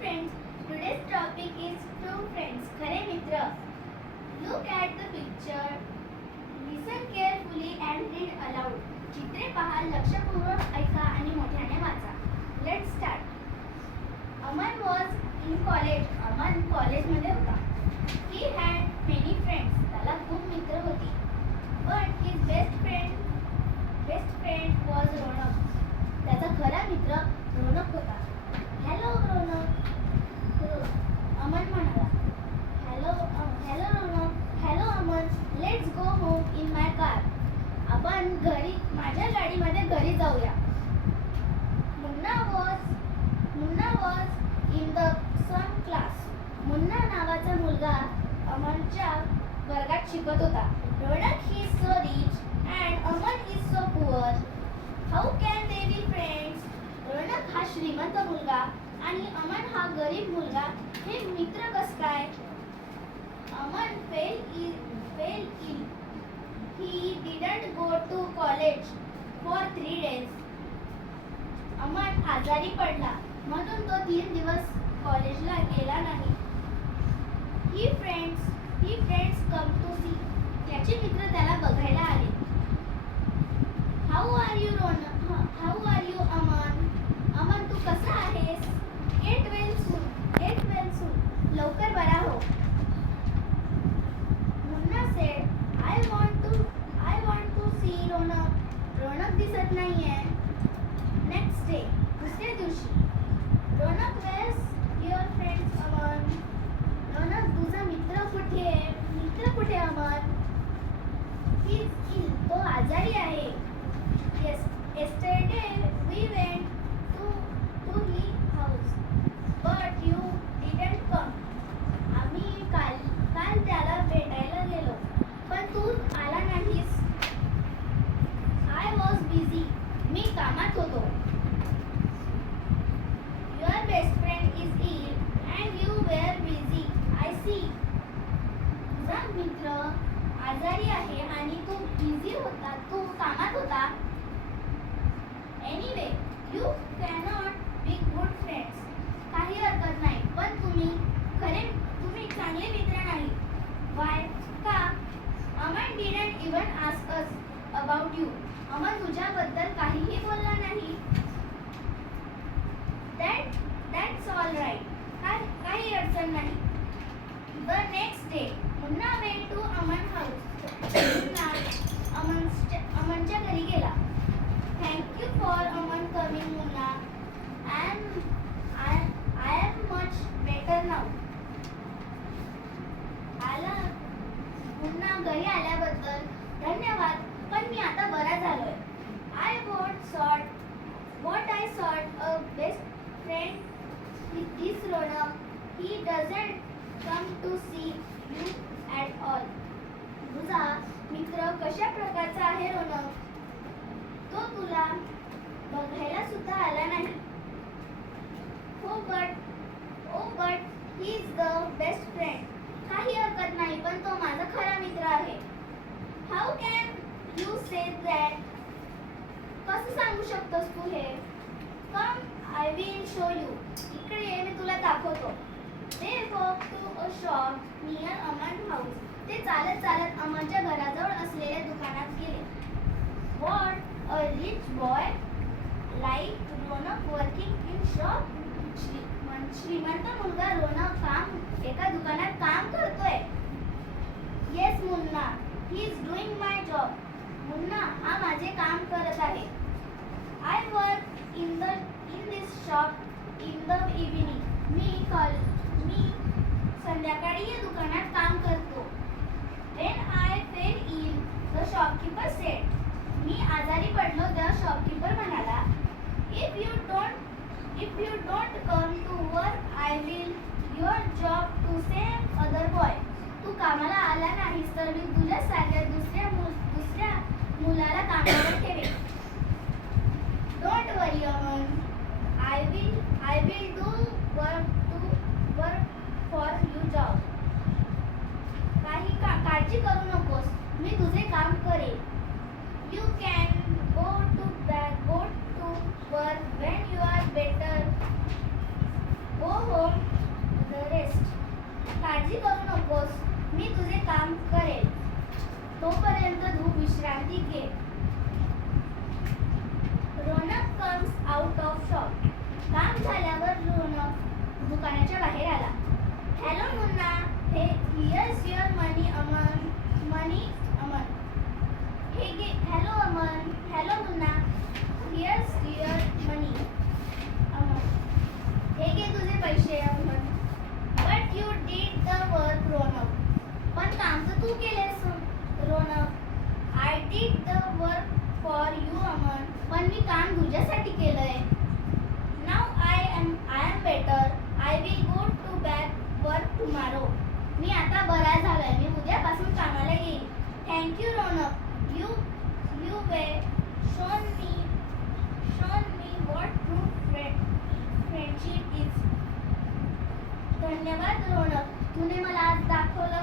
friends, today's topic is true friends, खरे मित्र. Look at the picture, listen carefully and read aloud. चित्रे पहा, लक्षपूर्वक ऐका आणि मोठ्याने वाचा. Let's start. Aman was in college. Aman कॉलेजमध्ये होता. He had many friends. त्याला खूप मित्र होती. But his best friend was Ronak. त्याचा खरा मित्र रोनक होता. हॅलो रोनक, अमन म्हणाला. Hello Ronak, hello Aman, let's go home in my car. आपण माझ्या गाडीमध्ये घरी जाऊया. Munna was in the same class. Munna नावाचा मुलगा अमनच्या वर्गात शिकत होता. Ronak he so rich and Aman is so poor. How can they be friends? Ronak हा श्रीमंत मुलगा आणि अमन हा गरीब मुलगा, हे मित्र कस काय? Aman fell ill. He didn't go to college for 3 days. Aman आजारी पडला म्हणून तो 3 दिवस कॉलेजला गेला नाही. He friends come to see. त्याचे मित्र त्याला बघायला आले. How are you Aman? Aman तू कसा आहेस? Get well soon. लवकर बरा हो. Munna said, I want to see Ronak. Ronak दिसत नाहीये. Next day, दुसऱ्या दिवशी. Ronak, where's your friends Aman? Ronak तुझा मित्र कुठे अमन? He's ill. तो आजारी आहे. Yesterday we went to his house, but you didn't come. आम्ही काल त्याला भेटायला गेलो, पण तू आला नाहीस. I was busy. मी कामात होतो. Your best friend is ill and you were busy. I see. तुझा मित्र आजारी आहे आणि तू बिझी होता, तू कामात होता. Anyway, you cannot be good friends. काही हरकत नाही, पण तुम्ही चांगले मित्र नाही. Why? का? Aman didn't even ask us about you. Aman तुझ्याबद्दल काहीही बोलला नाही. That's all right. काही अडचण नाही. The next day, Munna went to Aman's house. Munna अमनच्या घरी गेला. Thank you for Aman coming, Munna. I am much better now. Munna घरी आल्याबद्दल धन्यवाद, पण मी आता बरा झालोय. I sought a best friend with this Ronak. He doesn't come to see you at all. तुझा मित्र कशा प्रकारचा आहे रोनक? तो तुला बघायला सुद्धा आला नाही. but he is the best friend. काही हरकत नाही, पण तो माझा खरा मित्र आहे. How can you say that? कसं सांगू शकतोस तू हे? Come, I will show you. इकडे ये, मी तुला दाखवतो. They walked to a shop near Aman's house. ते चालत अमनच्या घराजवळ असलेल्या दुकानात गेले. What? A rich boy like Ronak working in shop? श्रीमंत मुलगा रोनक एका दुकानात काम करतोय. Yes Munna, he is doing my job. Munna हा माझे काम करत आहे. I work in this shop in the evening. मी संध्याकाळी या दुकानात काम करतो. When I fell ill, the shopkeeper said. मी आजारी पडलो, तेव्हा शॉपकीपर म्हणाला, If you don't come to work, I will your job to same other boy. तू कामाला आला नाहीस तर मी तुझ्यासारख्या दुसऱ्या मुलाला कामावर ठेवेन. Don't worry Aman, I will do work for you job. काळजी करू नकोस, मी तुझे काम करेन. You can go to work when you are better. Go home विश्रांती घे. Ronak comes out of shop. काम झाल्यावर रोनक दुकानाच्या बाहेर आला. Hello Munna, hey here's your money Aman. Money Aman. हे घे. Hello Aman. Hello Munna, here's your money Aman. हे घे तुझे पैसे Aman. But you did the work Ronak. पण काम तर तू केलेस Ronak. I did the work for you Aman. पण मी काम तुझ्यासाठी केलंय. Now I am better. I will go to back work tomorrow. मी आता बरा झालोय. मी उद्यापासून कामाला येईल. Thank you Ronak. You've shown me what true friendship is. धन्यवाद रोनक, तूने मला आज दाखवलं